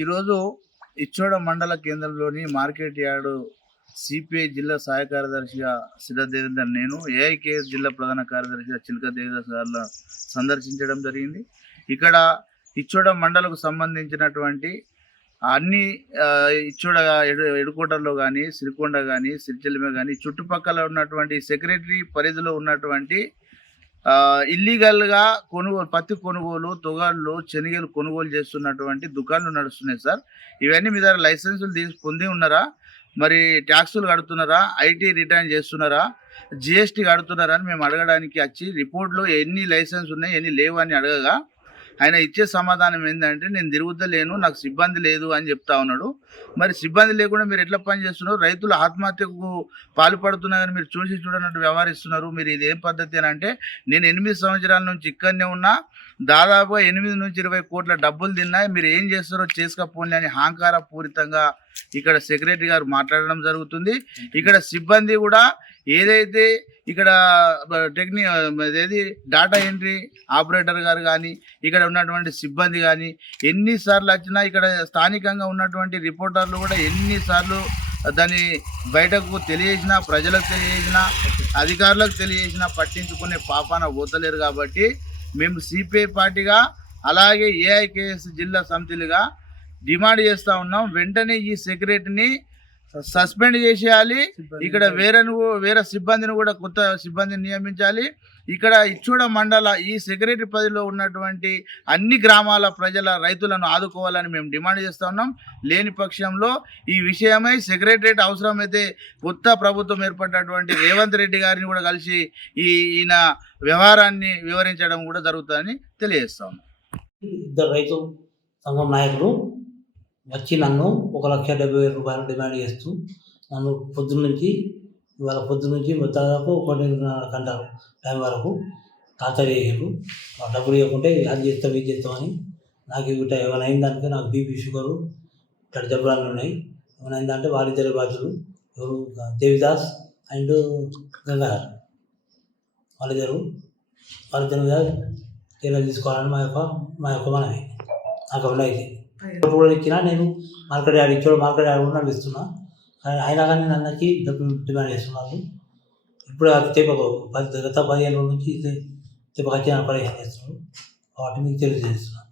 ఈరోజు ఇచ్చోడ మండల కేంద్రంలోని మార్కెట్ యార్డు సిపిఐ జిల్లా సహాయ కార్యదర్శిగా సిద్ధదేవేందర్ నేను ఏఐకేఎస్ జిల్లా ప్రధాన కార్యదర్శిగా చిలక దేవదాస్ గారు సందర్శించడం జరిగింది. ఇక్కడ ఇచ్చోడ మండలకు సంబంధించినటువంటి అన్ని ఇచ్చోడ ఎడుకోటలో కానీ సిరికొండ కానీ సిరిచెల్లిమ కానీ చుట్టుపక్కల ఉన్నటువంటి సెక్రటరీ పరిధిలో ఉన్నటువంటి ఇల్లీగల్గా పత్తి కొనుగోలు, తొగళ్ళు, శనగలు కొనుగోలు చేస్తున్నటువంటి దుకాణాలు నడుస్తున్నాయి సార్. ఇవన్నీ మీ దగ్గర లైసెన్సులు పొంది ఉన్నారా? మరి ట్యాక్సులు కడుతున్నారా? ఐటీ రిటర్న్ చేస్తున్నారా? జిఎస్టీ కడుతున్నారా అని మేము అడగడానికి వచ్చి రిపోర్ట్లో ఎన్ని లైసెన్స్ ఉన్నాయి ఎన్ని లేవు అని అడగగా ఆయన ఇచ్చే సమాధానం ఏంటంటే నేను తిరుగుతలేను, నాకు సిబ్బంది లేదు అని చెప్తా ఉన్నాడు. మరి సిబ్బంది లేకుండా మీరు ఎట్లా పని చేస్తున్నారు? రైతులు ఆత్మహత్యకు పాల్పడుతున్నారని మీరు చూడనట్టు వ్యవహరిస్తున్నారు. మీరు ఇది ఏం పద్ధతి అని అంటే, నేను 8 సంవత్సరాల నుంచి ఇక్కడనే ఉన్నా, దాదాపుగా 8 నుంచి 20 కోట్ల డబ్బులు తిన్నాయి, మీరు ఏం చేస్తారో చేసుకపోండి అని అహంకారపూరితంగా ఇక్కడ సెక్రటరీ గారు మాట్లాడడం జరుగుతుంది. ఇక్కడ సిబ్బంది కూడా ఏదైతే ఇక్కడ ఏది డాటా ఎంట్రీ ఆపరేటర్ గారు కానీ ఇక్కడ ఉన్నటువంటి సిబ్బంది కానీ ఎన్నిసార్లు వచ్చినా ఇక్కడ స్థానికంగా ఉన్నటువంటి రిపోర్టర్లు కూడా ఎన్నిసార్లు దాన్ని బయటకు తెలియజేసినా, ప్రజలకు తెలియజేసినా, అధికారులకు తెలియజేసినా పట్టించుకునే పాపాన పోతలేరు. కాబట్టి మేము సిపిఐ పార్టీగా అలాగే ఏఐకేఎస్ జిల్లా సమితిలుగా డిమాండ్ చేస్తూ ఉన్నాం. వెంటనే ఈ సెక్రటరీని సస్పెండ్ చేసేయాలి. ఇక్కడ వేరే సిబ్బందిని కూడా కొత్త సిబ్బందిని నియమించాలి. ఇక్కడ ఇచ్చోడ మండల ఈ సెక్రటరీ పదవిలో ఉన్నటువంటి అన్ని గ్రామాల ప్రజల రైతులను ఆదుకోవాలని మేము డిమాండ్ చేస్తూ ఉన్నాం. లేని పక్షంలో ఈ విషయమై సెక్రటరేట్ అవసరమైతే కొత్త ప్రభుత్వం ఏర్పడినటువంటి రేవంత్ రెడ్డి గారిని కూడా కలిసి ఈయన వ్యవహారాన్ని వివరించడం కూడా జరుగుతుందని తెలియజేస్తా ఉన్నాం. ఇద్దరు రైతు సంఘం నాయకులు వచ్చి నన్ను 1,70,000 రూపాయలు డిమాండ్ చేస్తూ నన్ను ఇవాళ పొద్దున్న నుంచి దాదాపు 1.5 గంటల టైం వరకు టార్చర్ చేసారు. డబ్బులు ఇవ్వకుంటే అది చేస్తాం ఇది చేస్తామని. నాకు ఇవి ఏమైనా అయిందంటే నాకు బీపీ షుగరు ఇక్కడ జబ్బులు ఉన్నాయి. ఏమైనా అయిందంటే వాళ్ళిద్దరు బాధ్యులు ఎవరు దేవిదాస్ అండ్ గంగాధర్ వాళ్ళిద్దరు మీద చర్యలు తీసుకోవాలని మా యొక్క మనవి. నాకు ఉన్నాయి కూడా ఇచ్చినా నేను మార్కెట్ యార్డ్ కూడా నడిపిస్తున్నా. అయినా కానీ నన్నకి డబ్బులు డిమాండ్ చేస్తున్నారు. ఇప్పుడు అది గత 15 రోజుల నుంచి తెప్పకొచ్చి నన్ను పరేషాన్ చేస్తున్నారు. కాబట్టి మీకు తెలియజేస్తున్నాను.